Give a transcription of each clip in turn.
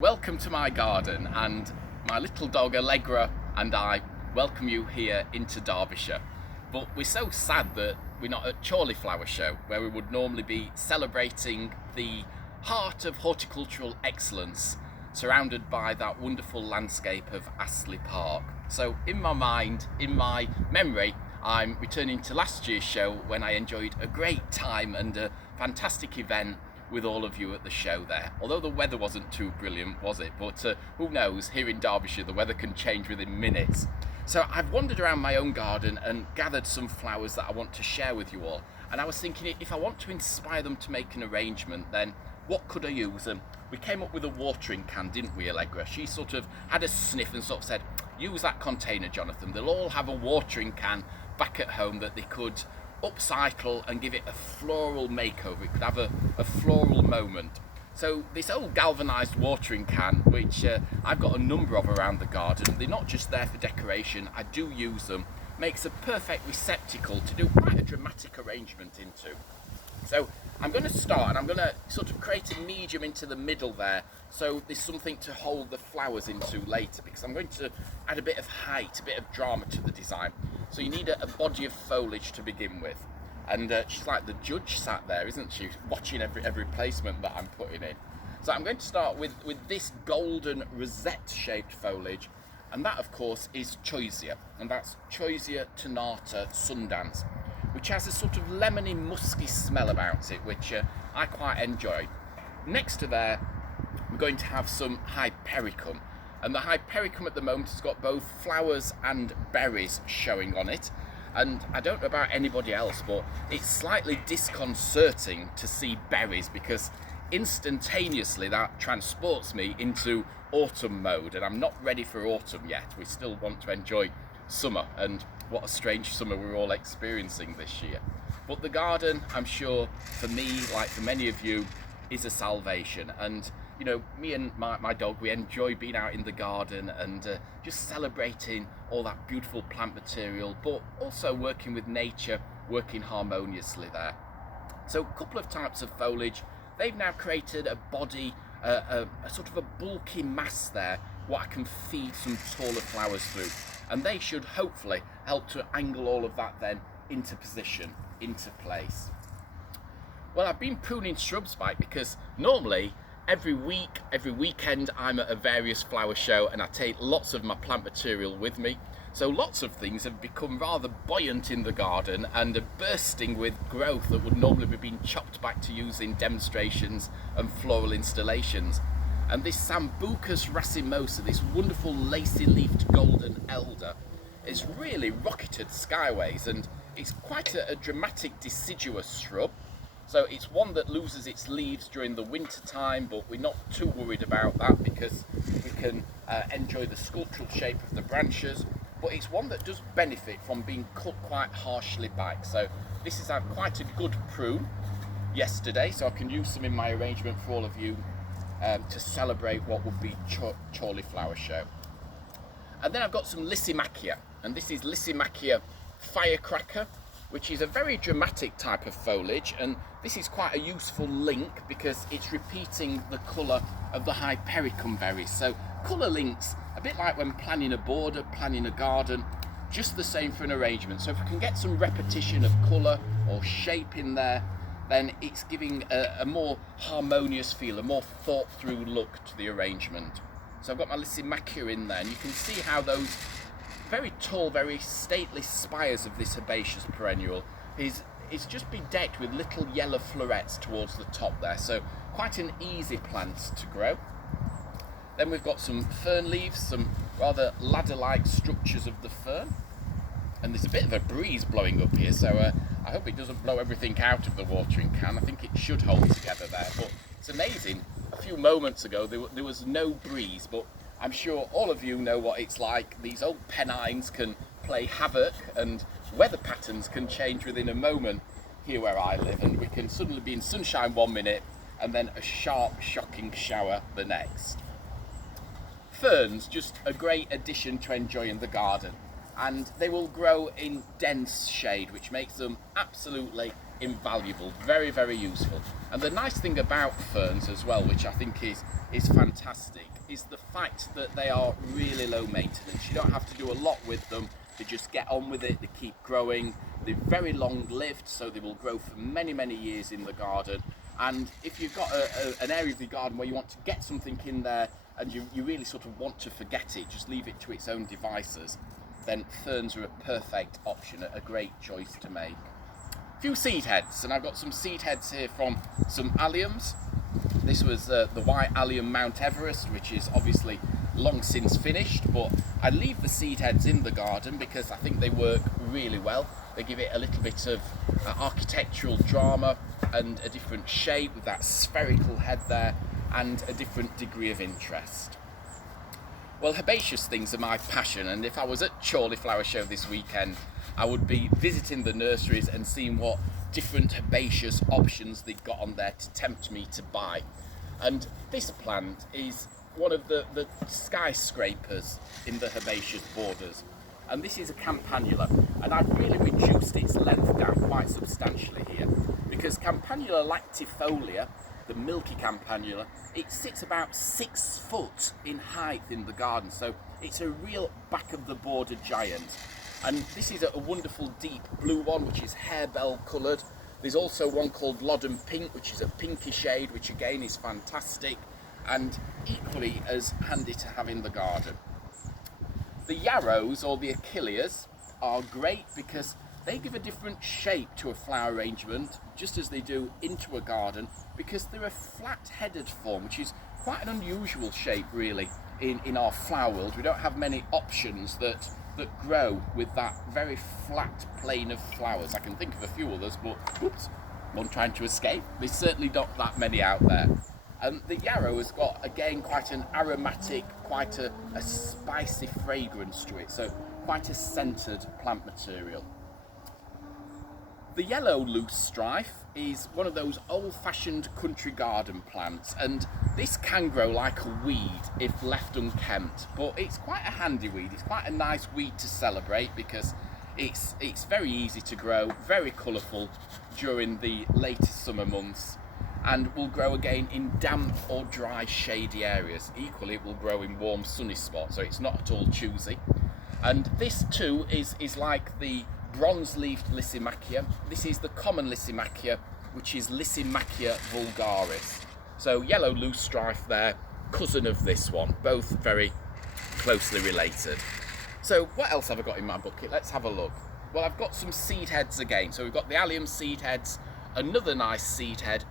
Welcome to my garden, and my little dog Allegra and I welcome you here into Derbyshire. But we're so sad that we're not at Chorley Flower Show, where we would normally be celebrating the heart of horticultural excellence, surrounded by that wonderful landscape of Astley Park. So in my mind, in my memory, I'm returning to last year's show when I enjoyed a great time and a fantastic event with all of you at the show there. Although the weather wasn't too brilliant, was it? But who knows, here in Derbyshire the weather can change within minutes. So I've wandered around my own garden and gathered some flowers that I want to share with you all. And I was thinking, if I want to inspire them to make an arrangement, then what could I use? And we came up with a watering can, didn't we, Allegra? She sort of had a sniff and sort of said, use that container, Jonathan. They'll all have a watering can back at home that they could upcycle and give it a floral makeover. It could have a floral moment. So this old galvanised watering can, which I've got a number of around the garden, they're not just there for decoration, I do use them, makes a perfect receptacle to do quite a dramatic arrangement into. So I'm going to start, and I'm going to sort of create a medium into the middle there, so there's something to hold the flowers into later, because I'm going to add a bit of height, a bit of drama to the design. So you need a body of foliage to begin with. And she's like the judge sat there, isn't she, watching every placement that I'm putting in. So I'm going to start with this golden rosette-shaped foliage, and that, of course, is Choisia, and that's Choisia tonata Sundance, which has a sort of lemony, musky smell about it, which I quite enjoy. Next to there, we're going to have some Hypericum, and the Hypericum at the moment has got both flowers and berries showing on it. And I don't know about anybody else, but it's slightly disconcerting to see berries, because instantaneously that transports me into autumn mode, and I'm not ready for autumn yet. We still want to enjoy summer, and what a strange summer we're all experiencing this year. But the garden, I'm sure, for me, like for many of you, is a salvation. And you know, me and my dog, we enjoy being out in the garden and just celebrating all that beautiful plant material, but also working with nature, working harmoniously there. So a couple of types of foliage. They've now created a body, a sort of a bulky mass there, what I can feed some taller flowers through. And they should hopefully help to angle all of that then into position, into place. Well, I've been pruning shrubs back because normally every weekend I'm at a various flower show and I take lots of my plant material with me. So lots of things have become rather buoyant in the garden and are bursting with growth that would normally be being chopped back to use in demonstrations and floral installations. And this Sambucus Rassimosa, this wonderful lacy-leafed golden elder, is really rocketed skyways, and it's quite a dramatic deciduous shrub. So it's one that loses its leaves during the winter time, but we're not too worried about that because we can enjoy the sculptural shape of the branches. But it's one that does benefit from being cut quite harshly back. So this is quite a good prune yesterday, so I can use some in my arrangement for all of you to celebrate what would be Chorley Flower Show. And then I've got some Lysimachia, and this is Lysimachia Firecracker, which is a very dramatic type of foliage, and this is quite a useful link because it's repeating the colour of the Hypericum berries. So colour links, a bit like when planning a border, planning a garden, just the same for an arrangement. So if we can get some repetition of colour or shape in there, then it's giving a more harmonious feel, a more thought through look to the arrangement. So I've got my Lysimachia in there, and you can see how those very tall, very stately spires of this herbaceous perennial is just bedecked with little yellow florets towards the top there, so quite an easy plant to grow. Then we've got some fern leaves, some rather ladder-like structures of the fern, and there's a bit of a breeze blowing up here, so I hope it doesn't blow everything out of the watering can. I think it should hold together there, but it's amazing. A few moments ago there was no breeze, but I'm sure all of you know what it's like. These old pennines can play havoc and weather patterns can change within a moment here where I live, and we can suddenly be in sunshine one minute and then a sharp, shocking shower the next. Ferns, just a great addition to enjoying the garden, and they will grow in dense shade, which makes them absolutely invaluable, very, very useful. And the nice thing about ferns as well, which I think is fantastic, is the fact that they are really low maintenance. You don't have to do a lot with them. They just get on with it, they keep growing. They're very long lived, so they will grow for many, many years in the garden. And if you've got an area of the garden where you want to get something in there and you really sort of want to forget it, just leave it to its own devices, then ferns are a perfect option, a great choice to make. A few seed heads, and I've got some seed heads here from some Alliums. This was the white Allium Mount Everest, which is obviously long since finished, but I leave the seed heads in the garden because I think they work really well. They give it a little bit of architectural drama and a different shape with that spherical head there and a different degree of interest. Well, herbaceous things are my passion, and if I was at Chorley Flower Show this weekend, I would be visiting the nurseries and seeing what different herbaceous options they've got on there to tempt me to buy. And this plant is one of the skyscrapers in the herbaceous borders. And this is a campanula, and I've really reduced its length down quite substantially here because Campanula lactifolia, the Milky Campanula, it sits about 6 foot in height in the garden, so it's a real back of the border giant. And this is a wonderful deep blue one, which is harebell coloured. There's also one called Loddon Pink, which is a pinky shade, which again is fantastic and equally as handy to have in the garden. The Yarrows, or the Achilleas, are great because they give a different shape to a flower arrangement, just as they do into a garden, because they're a flat-headed form, which is quite an unusual shape really in our flower world. We don't have many options that grow with that very flat plane of flowers. I can think of a few others, but oops, one trying to escape. There's certainly not that many out there. And the Yarrow has got, again, quite an aromatic, quite a spicy fragrance to it, so quite a scented plant material. The yellow loose strife is one of those old-fashioned country garden plants, and this can grow like a weed if left unkempt, but it's quite a handy weed. It's quite a nice weed to celebrate because it's very easy to grow, very colourful during the later summer months, and will grow again in damp or dry shady areas. Equally, it will grow in warm sunny spots, so it's not at all choosy. And this too is like the bronze-leafed Lysimachia. This is the common Lysimachia, which is Lysimachia Bulgaris. So yellow loose strife there, cousin of this one, both very closely related. So what else have I got in my bucket? Let's have a look. Well, I've got some seed heads again. So we've got the Allium seed heads. Another nice seed head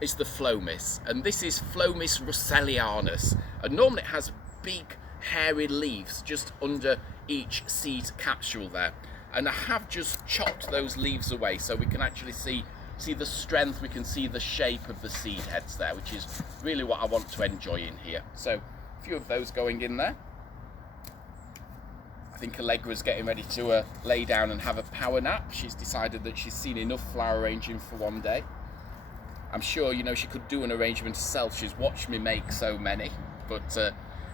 is the Phlomis, and this is Phlomis russellianus, and normally it has big hairy leaves just under each seed capsule there, and I have just chopped those leaves away so we can actually see the strength, we can see the shape of the seed heads there, which is really what I want to enjoy in here. So a few of those going in there. I think Allegra's getting ready to lay down and have a power nap. She's decided that she's seen enough flower arranging for one day. I'm sure, you know, she could do an arrangement herself. She's watched me make so many, but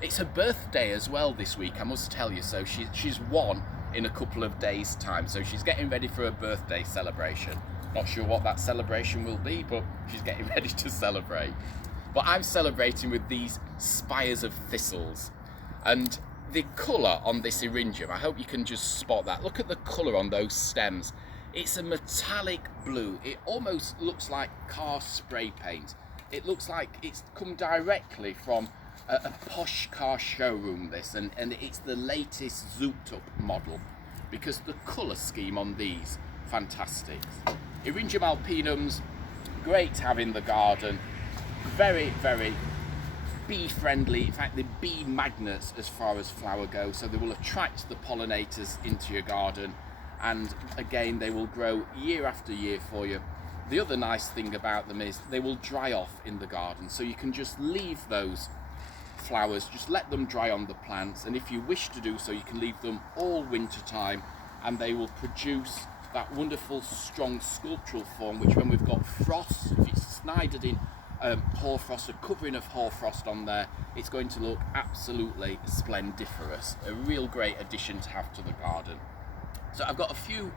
it's her birthday as well this week, I must tell you. So she's one in a couple of days' time, so she's getting ready for her birthday celebration. Not sure what that celebration will be, but she's getting ready to celebrate. But I'm celebrating with these spires of thistles, and the colour on this eryngium, I hope you can just spot that. Look at the colour on those stems. It's a metallic blue. It almost looks like car spray paint. It looks like it's come directly from a posh car showroom, this, and it's the latest zooped up model because the colour scheme on these, fantastic. Eryngium alpinums, great to have in the garden. Very, very bee friendly. In fact, they're bee magnets as far as flower goes, so they will attract the pollinators into your garden. And again, they will grow year after year for you. The other nice thing about them is they will dry off in the garden, so you can just leave those flowers, just let them dry on the plants, and if you wish to do so, you can leave them all winter time, and they will produce that wonderful strong sculptural form, which when we've got frost, if it's snidered in hoarfrost, a covering of hoarfrost on there, it's going to look absolutely splendiferous. A real great addition to have to the garden. So I've got a few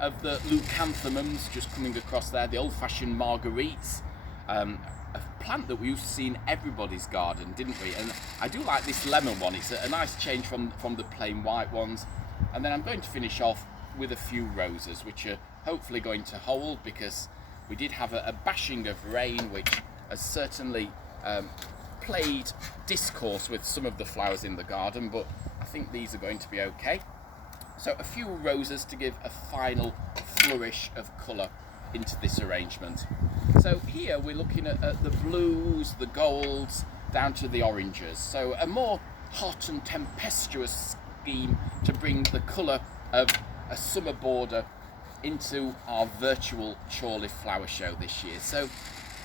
of the leucanthemums just coming across there, the old-fashioned marguerites, a plant that we used to see in everybody's garden, didn't we? And I do like this lemon one. It's a nice change from the plain white ones. And then I'm going to finish off with a few roses, which are hopefully going to hold, because we did have a bashing of rain, which has certainly played discourse with some of the flowers in the garden, but I think these are going to be okay. So a few roses to give a final flourish of colour into this arrangement. So here we're looking at the blues, the golds, down to the oranges. So a more hot and tempestuous scheme to bring the colour of a summer border into our virtual Chorley flower show this year. So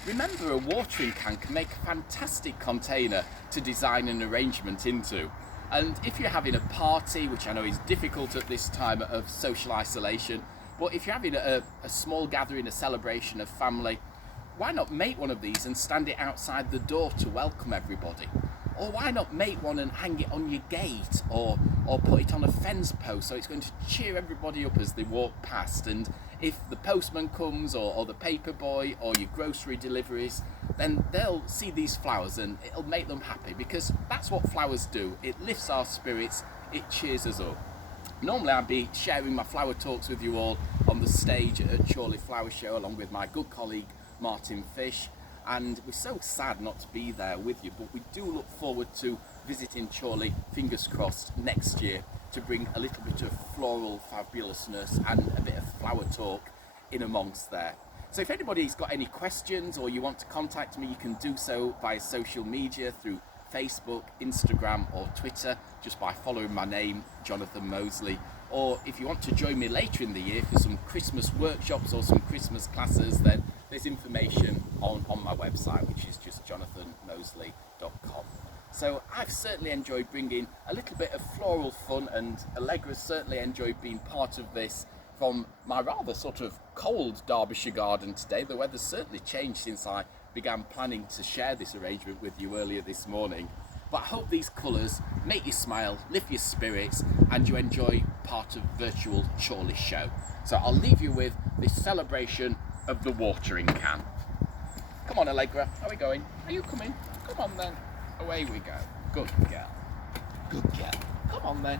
remember, a watering can make a fantastic container to design an arrangement into. And if you're having a party, which I know is difficult at this time of social isolation, but if you're having a small gathering, a celebration of family, why not make one of these and stand it outside the door to welcome everybody? Or why not make one and hang it on your gate, or put it on a fence post, so it's going to cheer everybody up as they walk past. And if the postman comes, or the paper boy, or your grocery deliveries, then they'll see these flowers and it'll make them happy, because that's what flowers do. It lifts our spirits, it cheers us up. Normally I'd be sharing my flower talks with you all on the stage at Chorley Flower Show along with my good colleague Martin Fish, and we're so sad not to be there with you, but we do look forward to visiting Chorley, fingers crossed, next year, to bring a little bit of floral fabulousness and a bit of flower talk in amongst there. So if anybody's got any questions, or you want to contact me, you can do so via social media through Facebook, Instagram or Twitter, just by following my name, Jonathan Mosley. Or if you want to join me later in the year for some Christmas workshops or some Christmas classes, then there's information on my website, which is just jonathanmosley.com. So I've certainly enjoyed bringing a little bit of floral fun, and Allegra's certainly enjoyed being part of this from my rather sort of cold Derbyshire garden today. The weather's certainly changed since I began planning to share this arrangement with you earlier this morning. But I hope these colours make you smile, lift your spirits, and you enjoy part of virtual Chorley show. So I'll leave you with this celebration of the watering can. Come on, Allegra, are we going? Are you coming? Come on then. Away we go. Good girl. Good girl. Come on then.